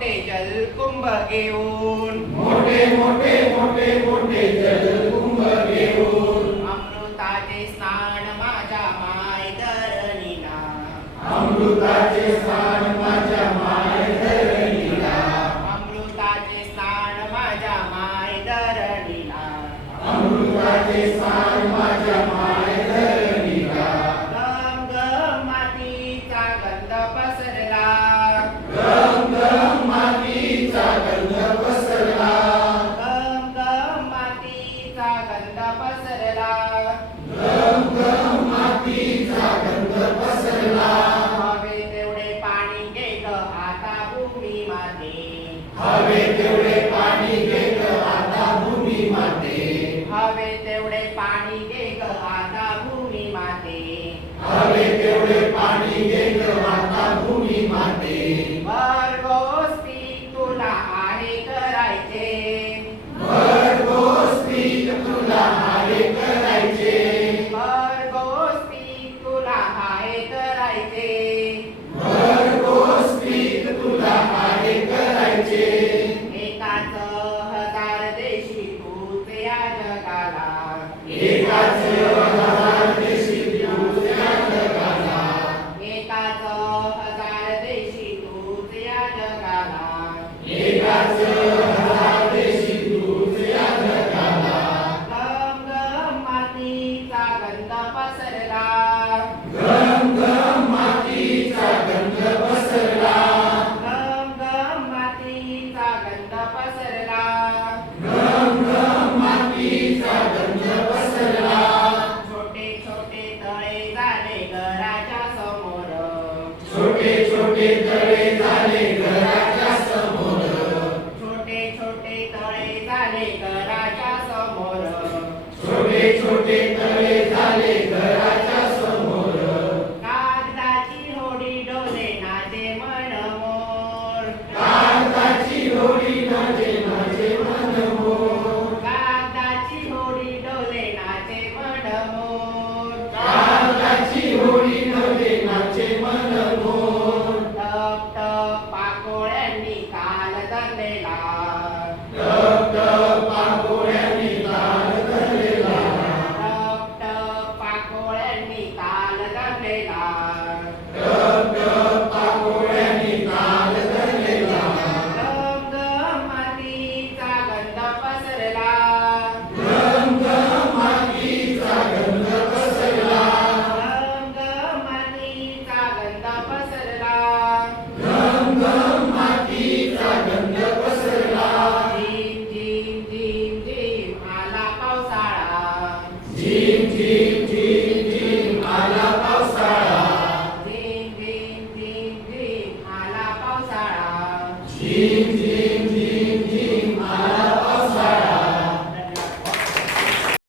मोठे जलकुंभ घेऊन मोठे मोठे मोठे मोठे जलकुंभ घेऊन अमृताचे स्नान माझ्या माय धरणीला अमृताचे स्नान माझ्या माय धरणीला अमृताचे स्नान माझ्या माय धरणीला अमृताचे स्नान भूमी माते हवे तेवढे पाणी घे आता भूमी माते हवे तेवढे पाणी आता भूमी माते हवे तेवढे पाणी आता भूमी माते आहे तुला आहे Majesty. तळे झाले घराच्या समोर. छोटे छोटे तळे झाले God. Ding, ding, ding, ding, I love